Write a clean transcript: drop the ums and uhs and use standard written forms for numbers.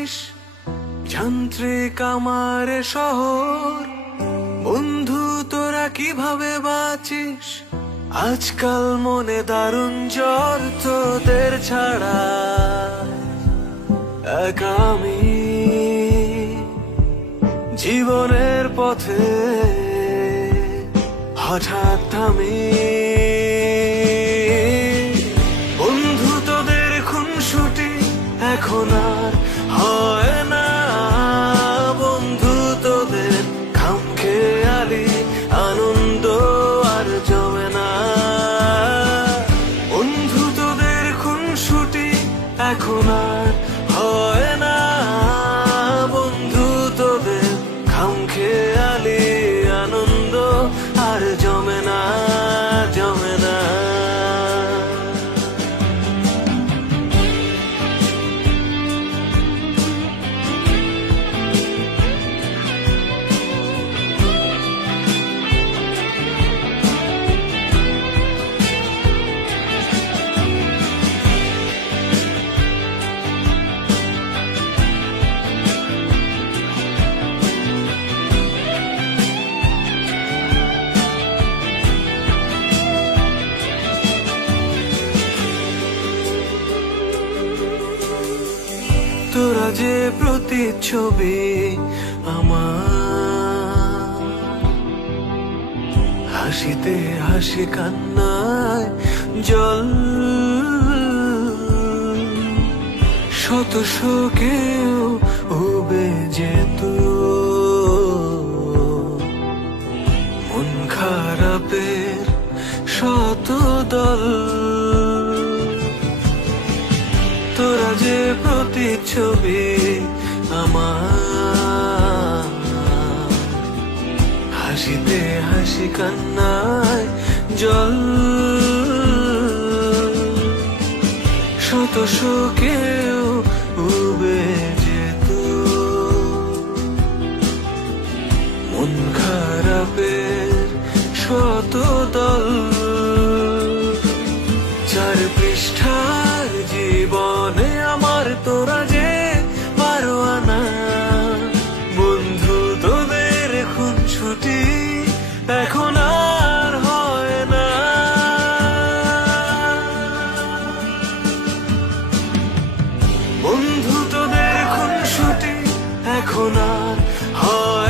ভাবিস যান্ত্রিক আমার শহর, বন্ধু তোরা কিভাবে বাঁচিস? আজকাল মনে দারুণ জ্বর, তোদের ছাড়া একা আমি জীবনের পথে হঠাৎ থামি। বন্ধু তোদের খুনসুটি এখন আর হয় না, বন্ধু তোদের খামখেয়ালি আনন্দ আর জমে না। বন্ধু তোদের খুনসুটি এখন আর হয় না, বন্ধু তোদের খামখেয়ালি আনন্দ আর জমে না, জমে না। তোরা যে প্রতিচ্ছবি আমার, হাসিতে হাসি কান্নায় জল, শত শোকেও উবে যেত মন খারাপের শত দল। তোরা যে প্রতিচ্ছবি আমার, হাসিতে হাসি কান্নায় জল, শত শোকেও উবে যেত মন খারাপের শত দল। চার পৃষ্ঠার জীবনে আমার তোরা যে পারোয়ানা, বন্ধু তোদের খুনসুটি এখন আর হয় না। বন্ধু তোদের খুনসুটি এখন আর হয়